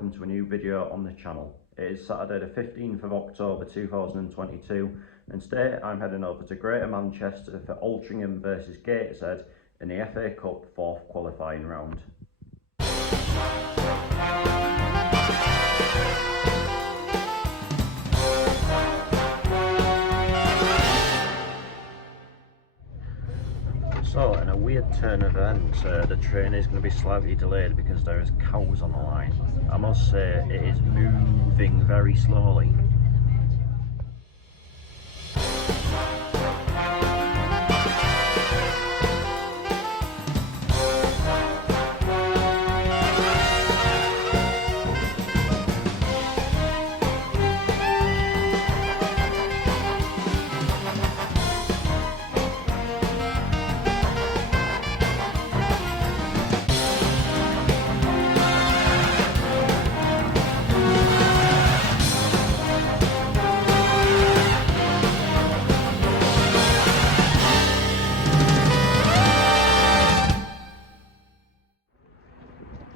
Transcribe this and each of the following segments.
welcome to a new video on the channel. It is Saturday the 15th of October 2022 and today I'm heading over to Greater Manchester for Altrincham versus Gateshead in the FA Cup 4th qualifying round. So, in a weird turn of events, the train is going to be slightly delayed because there is cows on the line. I must say, it is moving very slowly.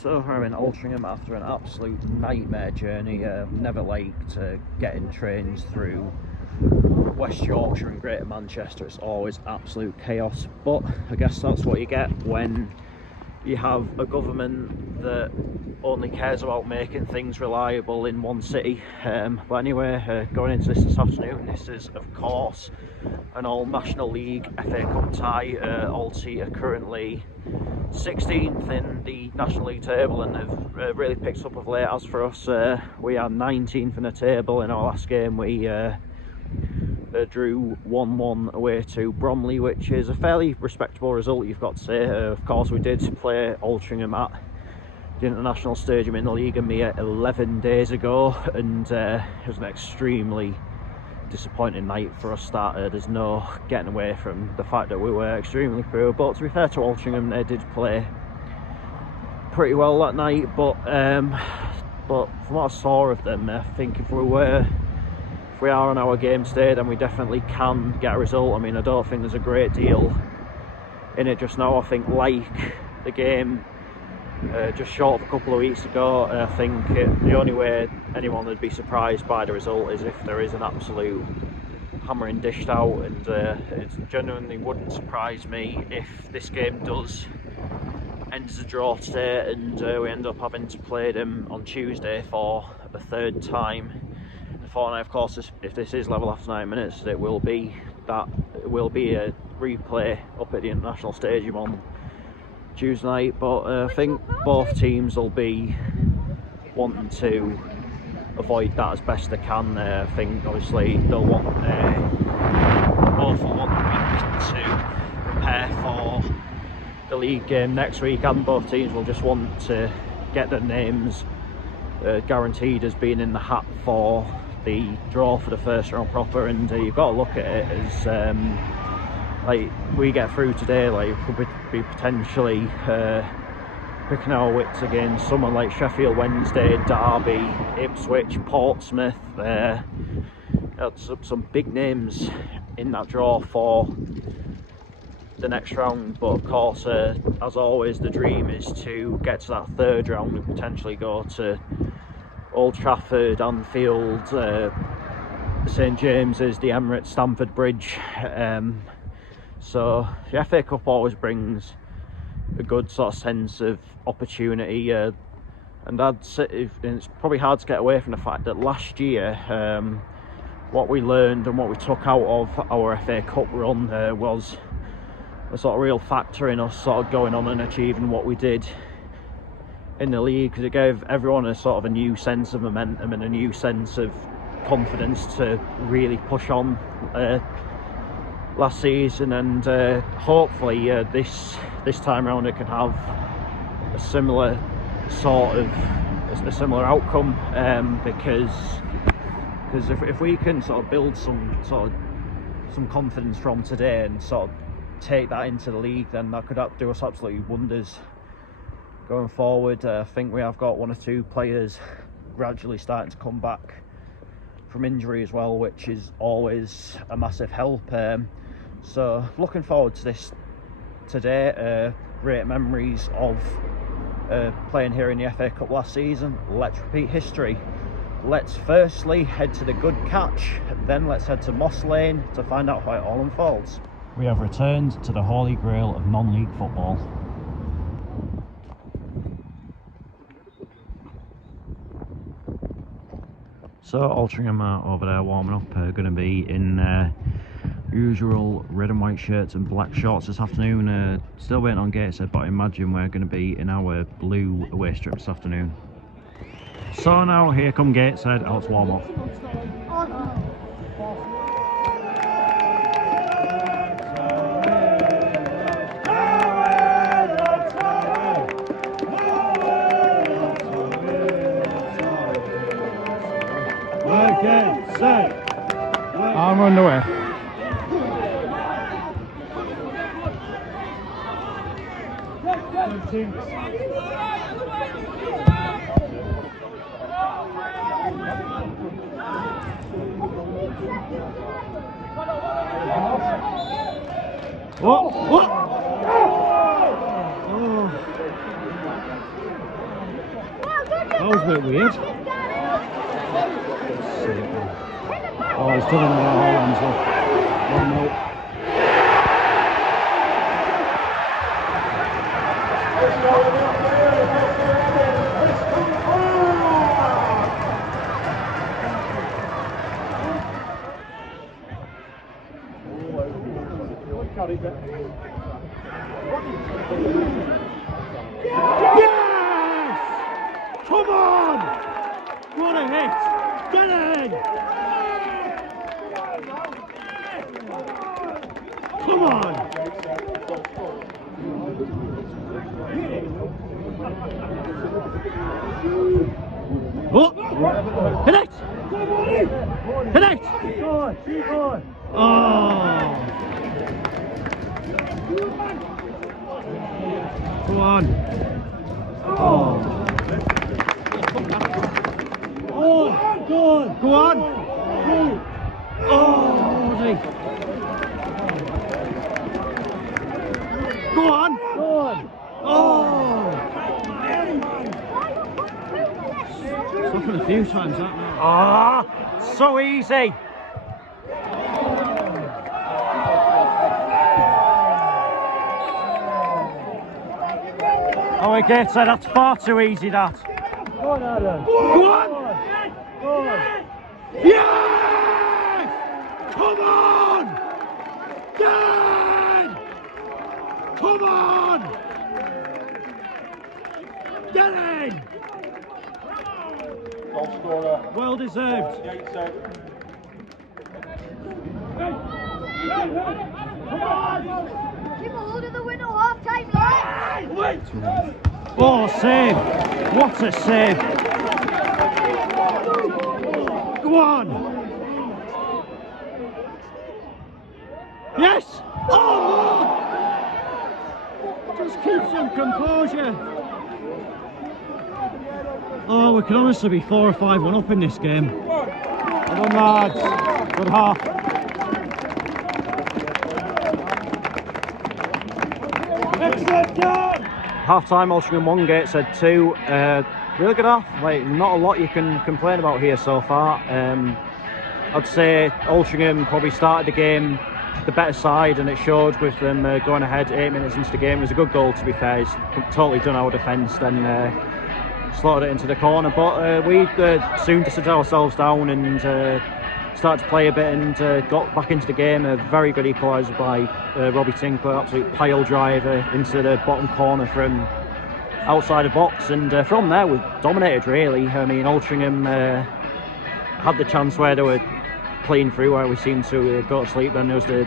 So I'm in Altrincham after an absolute nightmare journey. Never liked getting trains through West Yorkshire and Greater Manchester. It's always absolute chaos, but I guess that's what you get when you have a government that only cares about making things reliable in one city. But anyway, going into this afternoon, this is of course an all-National League FA Cup tie. Alty are currently 16th in the National League table and have really picked up of late. As for us, we are 19th in the table. In our last game we drew 1-1 away to Bromley, which is a fairly respectable result, you've got to say. Of course, we did play Altrincham at the International Stadium in the League and Mere 11 days ago, and it was an extremely disappointing night for us. There's no getting away from the fact that we were extremely poor, but to be fair to Altrincham, they did play pretty well that night. But from what I saw of them, I think if we are on our game today, then we definitely can get a result. I mean, I don't think there's a great deal in it just now. I think, like the game just short of a couple of weeks ago, I think the only way anyone would be surprised by the result is if there is an absolute hammering dished out, and it genuinely wouldn't surprise me if this game does end as a draw today and we end up having to play them on Tuesday for a third time. Fortnight, of course, if this is level after 9 minutes, it will be a replay up at the International Stadium on Tuesday night. But I think both teams will be wanting to avoid that as best they can. I think obviously they'll want both will want the week to prepare for the league game next week, and both teams will just want to get their names guaranteed as being in the hat for the draw for the first round proper. And you've got to look at it as like we get through today, like could be potentially picking our wits against someone like Sheffield Wednesday, Derby, Ipswich, Portsmouth. Some big names in that draw for the next round. But of course, as always, the dream is to get to that third round and potentially go to Old Trafford, Anfield, St James's, the Emirates, Stamford Bridge. So the FA Cup always brings a good sort of sense of opportunity, and it's probably hard to get away from the fact that last year what we learned and what we took out of our FA Cup run was a sort of real factor in us sort of going on and achieving what we did in the league, because it gave everyone a sort of a new sense of momentum and a new sense of confidence to really push on last season. And hopefully this time around it can have a similar outcome, because if we can sort of build some confidence from today and sort of take that into the league, then that could do us absolutely wonders going forward. I think we have got one or two players gradually starting to come back from injury as well, which is always a massive help. So looking forward to this today. Great memories of playing here in the FA Cup last season. Let's repeat history. Let's firstly head to the Good Catch, then let's head to Moss Lane to find out how it all unfolds. We have returned to the holy grail of non-league football. So Altrincham are over there warming up, going to be in usual red and white shirts and black shorts this afternoon. Still waiting on Gateshead, but I imagine we're going to be in our blue away strip this afternoon. So now here come Gateshead out to warm up. I'm on the way. What? What? Oh. That was a bit weird. Oh, he's coming on our hands up. 1-0. Yes! Come on! What a hit! Get in! Come on! Oh! Hit it! Hit it! Oh! Come on! Oh! Oh! Go on! Go on! Oh! Go on! Go on! Oh! It's happened a few times, that now. Ah! So easy! Oh, I get it. That's far too easy, that. Go on, Adam. Go on! Go on. Yes! Come on! Get! Come on! Get in! Goal scorer. Well deserved. Gateshead. Keep a hold of the window half time, lad. Wait! Oh, save! What a save! Go on! Yes! Oh! Just keep some composure. Oh, we can honestly be 4 or 5-1 up in this game. Come on, lads. Good half. Half-time, Altrincham 1, Gateshead 2. Really good half. Like, not a lot you can complain about here so far. I'd say Altrincham probably started the game the better side, and it showed with them going ahead 8 minutes into the game. It was a good goal, to be fair. It's totally done our defence, then slotted it into the corner. But we soon to sit ourselves down and started to play a bit and got back into the game. A very good equaliser by Robbie Tinkler, absolute pile driver into the bottom corner from outside the box, and from there we dominated really. I mean, Altrincham had the chance where they were playing through, where we seemed to go to sleep. Then there was the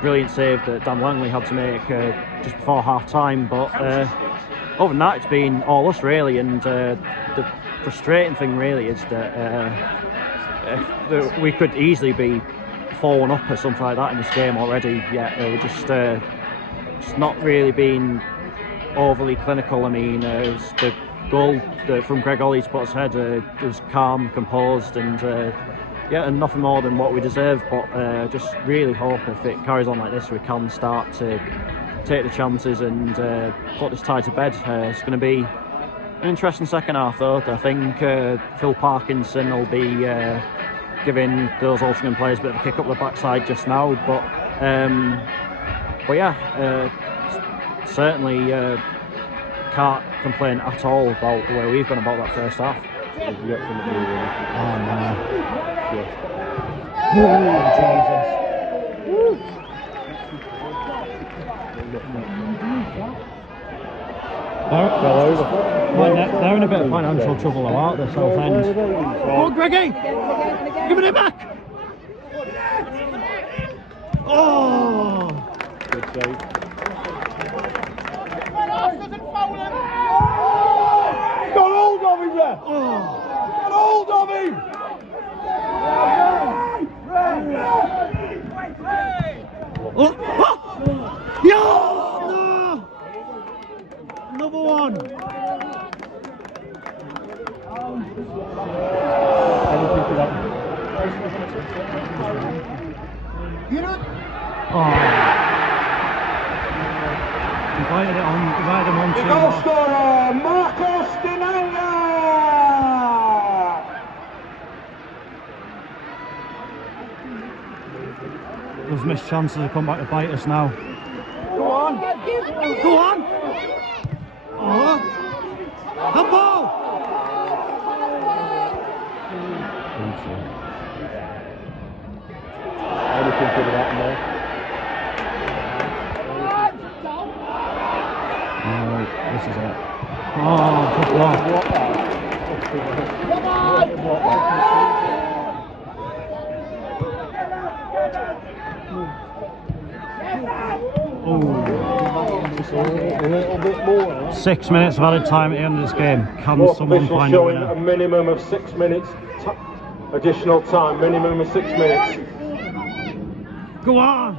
brilliant save that Dan Langley had to make just before half time, but other than that it's been all us really. And the frustrating thing really is that we could easily be 4-1 up or something like that in this game already, yet we're just not really being overly clinical. I mean, it was the goal from Greg Ollie's put us ahead. It was calm, composed, and yeah, and nothing more than what we deserve. But just really hope if it carries on like this, we can start to take the chances and put this tie to bed. It's going to be an interesting second half though. I think Phil Parkinson will be giving those Altrincham players a bit of a kick up the backside just now, but yeah, certainly can't complain at all about the way we've gone about that first half. Oh no. They're in a bit of financial trouble though, aren't they, South End? Oh, Greggy! Giving it back! Oh! Good save. Got hold of him there! Got hold of him! Oh! Yeah! No! Another one! Invited him on The goal scorer, Marcos Dinanga! Those missed chances have come back to bite us now. Go on! Go on! Oh! The ball! Anything could have happened there. No, this is it. Oh, good block. A little bit more. 6 minutes of added time at the end of this game. Can More someone officials find a showing winner? a minimum of 6 minutes additional time, minimum of 6 minutes. Go on!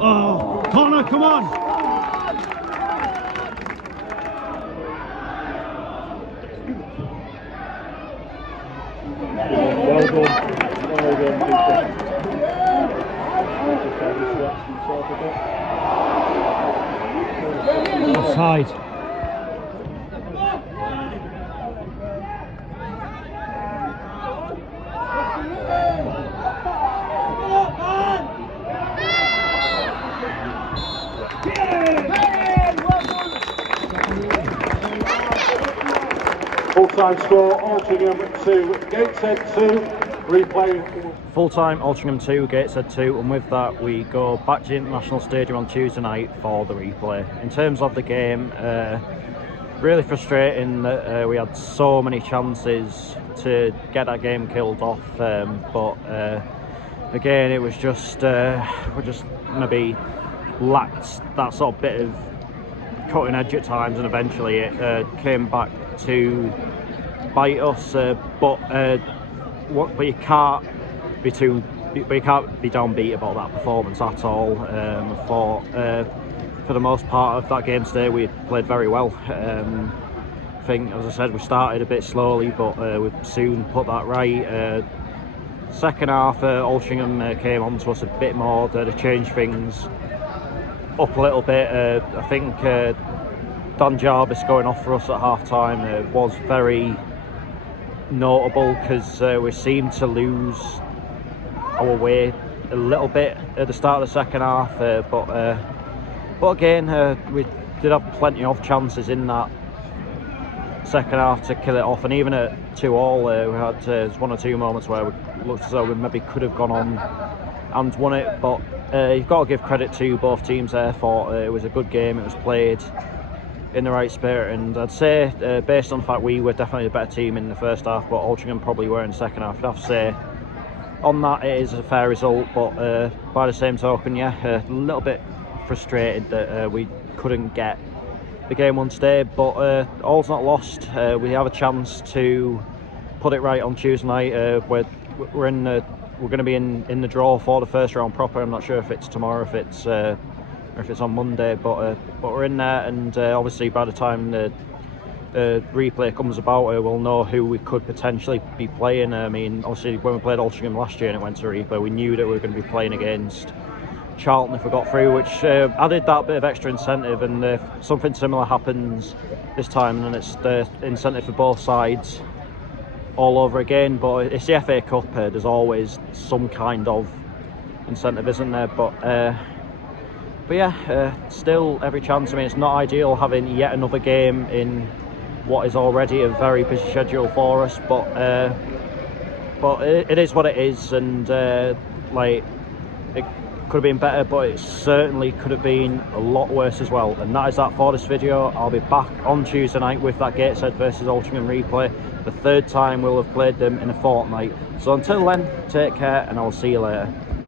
Oh, Connor, come on! Well done. Offside. Full-time score, Altrincham 2, Gateshead 2, replay. Full-time Altrincham 2, Gateshead 2, and with that we go back to the International Stadium on Tuesday night for the replay. In terms of the game, really frustrating that we had so many chances to get that game killed off, but again it was just, we just maybe lacked that sort of bit of cutting edge at times, and eventually it came back to bite us, but you can't be downbeat about that performance at all. I thought for the most part of that game today we played very well. I think, as I said, we started a bit slowly, but we soon put that right. Second half, Altrincham came on to us a bit more. They changed things up a little bit. I think Dan Jarvis going off for us at half time was very notable, because we seemed to lose our way a little bit at the start of the second half, but again we did have plenty of chances in that second half to kill it off, and even at 2-2 we had one or two moments where we looked as though we maybe could have gone on and won it, but you've got to give credit to both teams there. For it was a good game, it was played in the right spirit, and I'd say based on the fact we were definitely the better team in the first half, but Altrincham probably were in the second half, I'd have to say on that it is a fair result. But by the same token, yeah, a little bit frustrated that we couldn't get the game won today, but all's not lost. We have a chance to put it right on Tuesday night. We're going to be in the draw for the first round proper. I'm not sure if it's tomorrow, or if it's on Monday, but we're in there, and obviously by the time the replay comes about, we'll know who we could potentially be playing. I mean, obviously when we played Altrincham last year and it went to replay, we knew that we were going to be playing against Charlton if we got through, which added that bit of extra incentive, and if something similar happens this time, then it's the incentive for both sides all over again. But it's the FA Cup, there's always some kind of incentive, isn't there? But yeah, still every chance. I mean, it's not ideal having yet another game in what is already a very busy schedule for us, but it is what it is, and like, it could have been better, but it certainly could have been a lot worse as well. And that is that for this video. I'll be back on Tuesday night with that Gateshead versus Altrincham replay, the third time we'll have played them in a fortnight. So until then, take care, and I'll see you later.